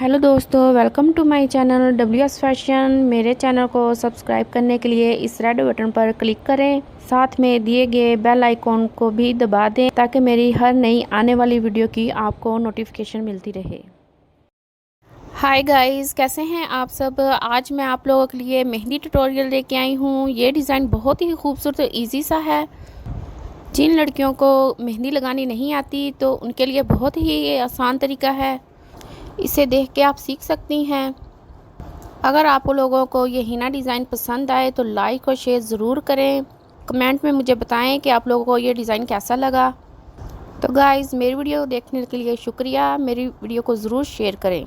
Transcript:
Hello दोस्तों, welcome to my channel WS fashion. मेरे channel को सब्सक्राइब करने के लिए इस रेड बटन पर क्लिक करें। साथ में दिए गए बेल आइकॉन को भी दबा दें ताकि मेरी हर नई आने वाली वीडियो की आपको नोटिफिकेशन मिलती रहे। हाय गाइस, कैसे हैं आप सब। आज मैं आप लोगों के लिए मेहंदी ट्यूटोरियल लेके आई हूँ। ये डिज़ाइन बहुत ही खूबसूरत और ईजी सा है। जिन लड़कियों को मेहंदी लगानी नहीं आती तो उनके लिए बहुत ही आसान तरीका है। इसे देख के आप सीख सकती हैं। अगर आप लोगों को ये हिना डिज़ाइन पसंद आए तो लाइक और शेयर ज़रूर करें। कमेंट में मुझे बताएं कि आप लोगों को ये डिज़ाइन कैसा लगा। तो गाइज़, मेरी वीडियो देखने के लिए शुक्रिया। मेरी वीडियो को ज़रूर शेयर करें।